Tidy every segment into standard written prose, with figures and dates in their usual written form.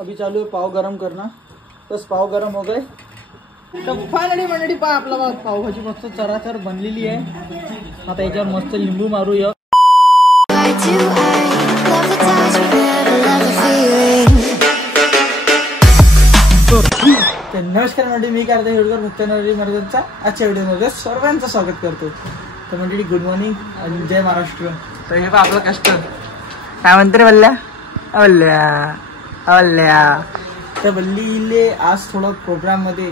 अभी चालू है पाव गरम करना. बस पाव गरम हो गए. तर फायनली मंडळी पहा आपला पावभाजी मस्त चराचर बनलेली आहे. आता याच्यावर मस्त लिंबू मारूया. नमस्कार मंडळी, मी कार्तिक हेडकर भक्त नरहरी महाराजांचा आजच्या व्हिडिओमध्ये सर्वांचं स्वागत करतो. तर मंडळी गुड मॉर्निंग आणि जय महाराष्ट्र. तर हे बघा आपला कष्ट काय म्हणते रे वल्ल्या अवल्ल्या अवल्ल्या. तर वल्लीले आज थोडं प्रोग्राममध्ये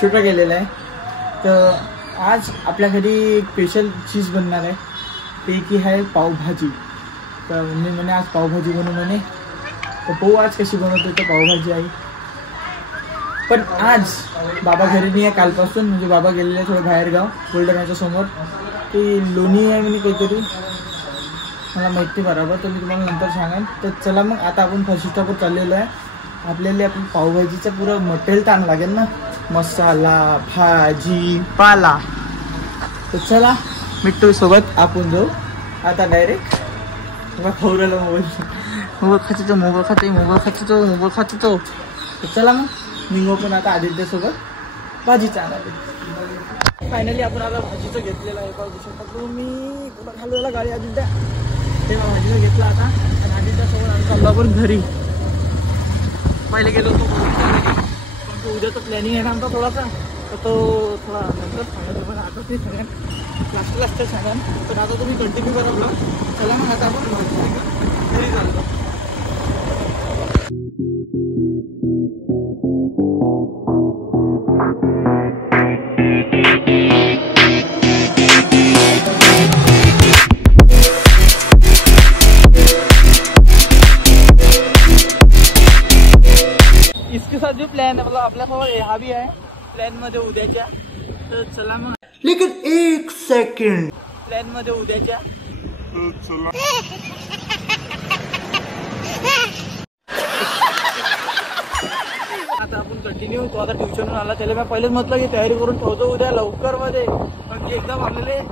शूट केलेलं आहे. तर आज आपल्या घरी एक स्पेशल चीज बनणार आहे, ते की आहे पावभाजी. तर मी म्हणे आज पावभाजी बनवू म्हणे. तर पाहू आज कशी बनवतो तर पावभाजी आई. पण आज बाबा घरी नाही आहे कालपासून, म्हणजे बाबा गेलेले आहे थोडं बाहेरगाव बुलढाण्याच्या समोर. ती लोणी आहे म्हणजे काहीतरी मला माहिती बरोबर, तर मी तुम्हाला नंतर सांगेन. तर चला मग आता आपण फर्स्ट स्टॉपवर चाललेलो आहे. आपल्याला आपण पावभाजीचं पुरं मटेरियल ताण लागेल ना, मसाला भाजी पाला. तर चला मिठू सोबत आपण जाऊ आता डायरेक्ट. खवरायला मोबाईल खायचो मोबाईल खायचो. तर चला मग निघू पण आता आदित्यसोबत भाजीचं आणायला. फायनली आपण आता भाजीचं घेतलेलं आहे. पाहू शकता तुम्ही कुठं घालवायला गाडी आदित्य. तेव्हा भाजीचं घेतला आता आणि आदित्यसोबत आम्ही चाललो आपण घरी. पहिले गेलो होतो घरी, पण उद्या तर प्लॅनिंग आहे ना आमचा थोडासा, तर तो थोडा नंतर सांगायचं. पण आता ते सांगेन लास्ट सांगेन. पण आता तुम्ही कंटिन्यू करा ब्लॉग. चला मग आता आपण घरी चालतो. इसके साथ जो प्लान है मतलब आपल्यासोबत हा भी आहे प्लॅन मध्ये उद्याच्या. तर चला मग. लेकिन एक सेकंड प्लॅन मध्ये उद्याच्या. चला आता आपण कंटिन्यू. तो आता ट्युशनवरून आला, त्याला मी पहिलेच म्हटलं की तयारी करून ठेवतो उद्या लवकर मध्ये, म्हणजे एकदम आपल्याला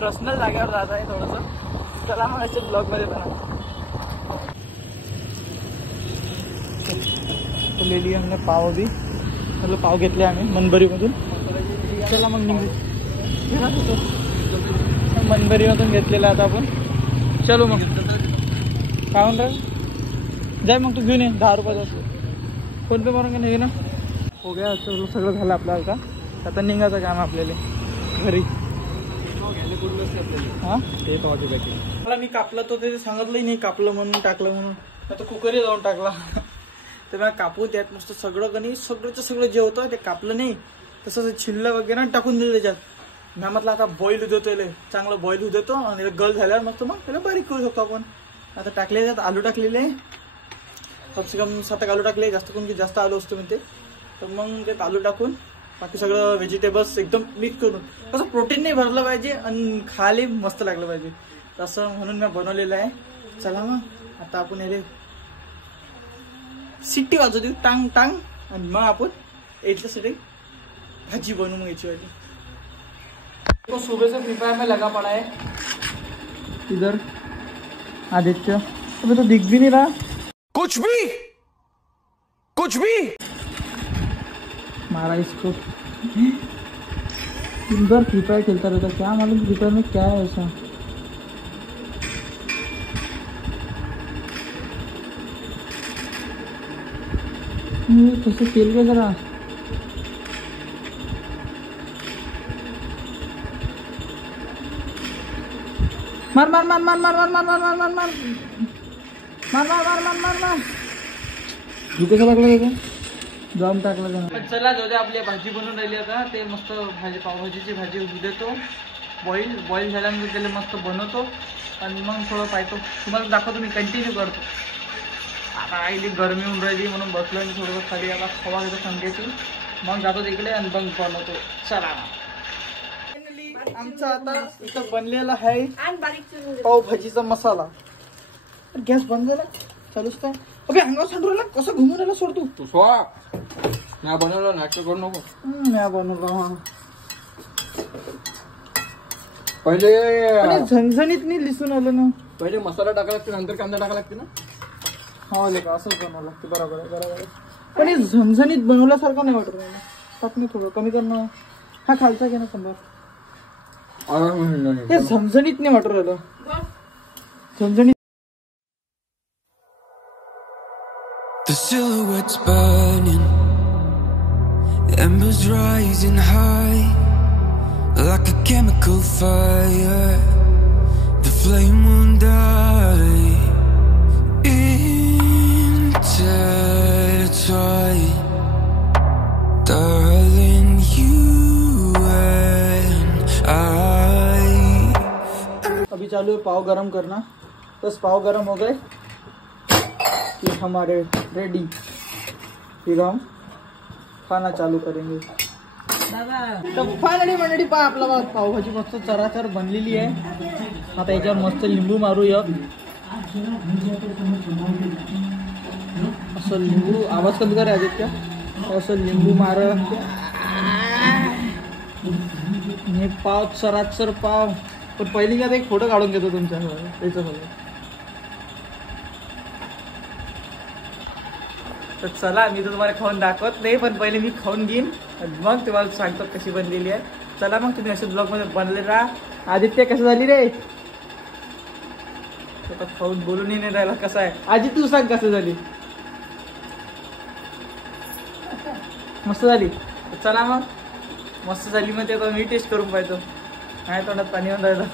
पर्सनल जागेवर जात आहे थोडंसं. चला मग असेच ब्लॉग मध्ये बना. तो ले लिया हमने पाव भी, मतलब पाव घेतले आम्ही मनबरीमधून. चला मग निघू. मनबरीमधून घेतलेला आता आपण. चलो मग काय म्हणता जाय मग. तू घेऊन ये 10 रुपयाचा फोन पे मारून का नाही ना. हो गया सगळं झालं आपल्याला. आता निघायचं काम आपल्याला घरी. हां ते मला मी कापलं तो ते सांगितलंही नाही कापलं म्हणून टाकलं म्हणून. आता कुकरही जाऊन टाकला. तर मला कापू त्यात मस्त सगळं कणी सगळंचं सगळं जे होतं ते कापलं नाही, तसंच छिल्लं वगैरे टाकून दिलं त्याच्यात. मी म्हटलं आता बॉईल होऊ देतो, चांगलं बॉईल होऊ देतो आणि गल झाल्यावर मस्त मग त्याला बारीक करू शकतो आपण. आता टाकले त्यात आलू टाकलेले, कमसे कम 7 आलू टाकले, जास्त करून की जास्त आलू असतो म्हणते. तर मग त्यात आलू टाकून बाकी सगळं व्हेजिटेबल्स एकदम मिक्स करून, कसं प्रोटीन नाही भरलं पाहिजे आणि खायला मस्त लागलं पाहिजे, तसं म्हणून मी बनवलेलं आहे. चला मग आता आपण याला सिट्टी वाजवू देऊ टांग टांग आणि मग आपण याच्यासाठी भाजी बनवून घ्यायची वाली. तो सुबह से फ्री फायर में लगा पड़ा है इधर आदित्य. अभी तो दिख भी नहीं रहा. कुछ भी मारा इसको. इधर फ्री फायर खेलता रहता, क्या मालूम फ्री फायर में क्या है ऐसा. कैसे खेल गया जरा. मार मार मार मार मार मार मार मार मार मार मार मार मार मार मार मार मार. कसं लागलं त्याचा जाऊन टाकलं त्यानं. चला जाऊ द्या, आपली भाजी बनवून राहिली आता. ते मस्त भाजी पावभाजीची भाजी होऊ देतो. बॉईल झाल्यानंतर त्याला मस्त बनवतो आणि मग थोडं पाहतो तुम्हाला दाखवतो. मी कंटिन्यू करतो. आता आईली गरमी होऊन राहिली म्हणून बसलो मी थोडंसं खाली. आता खवा घेतो संध्याची, मग जातो तिकडे आणि मग बनवतो. चला आमचा आता इथं बनलेला आहे पावभाजीचा मसाला. गॅस बंद झाला, चालूच काय. ओके अंगावर सांडूला कसं घुमून राहिला सोडतो तू. मी बनवलं नाटक करू नको. मी बनवलं पहिले झणझणीत नाही दिसून आलं ना. पहिले मसाला टाका लागते, नंतर कांदा टाका लागते ना. हो ले का असंच बनवावं लागते. बरोबर आहे बरोबर आहे. पण हे झणझणीत बनवल्यासारखं नाही वाटत मला. टाक नाही थोडं कमी करणं. हा खालचा घे ना संभार. हे झणझणीत नाही वाटत राहिलं. झणझणीत. The silhouette's burning, embers rising high, like a chemical fire. The flame won't die. Intertwined, darling, you and I. अभी चालू है पाव गरम करना. बस पाव गरम हो गए कि हमारे रेडी. फिर हम खाना चालू करेंगे. तर फायनली मंडळी पहा आपला पावभाजी मस्त चराचर बनलेली आहे. आता याच्यावर मस्त लिंबू मारूया. असं लिंबू आवाज कमी कर आदित्य. असं लिंबू मार. हे पाव चराचर पाव. पण पहिली का एक फोटो काढून घेतो तुमच्या त्याच्यामध्ये. तर चला मी तर तुम्हाला खाऊन दाखवत नाही पण पहिले मी खाऊन घेईन मग तुम्हाला सांगतो कशी बनलेली आहे. चला मग तुम्ही असे ब्लॉग मध्ये बनले राहा. आदित्य कसं झाली रे? आता खाऊन बोलूनही नाही राहिला. कसं आहे आजी तू सांग कसं झाली? मस्त झाली. चला मग मस्त झाली मग ते आता मी टेस्ट करून पाहतो. काय तोंडात पाणी येऊन राहिलं.